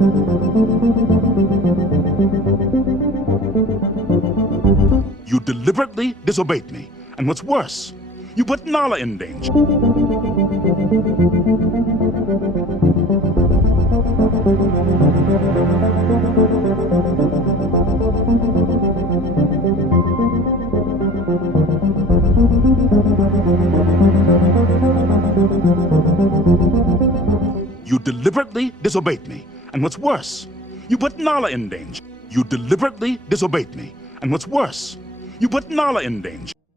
You deliberately disobeyed me. And what's worse, you put Nala in danger. You deliberately disobeyed me. And what's worse, you put Nala in danger. You deliberately disobeyed me. And what's worse, you put Nala in danger.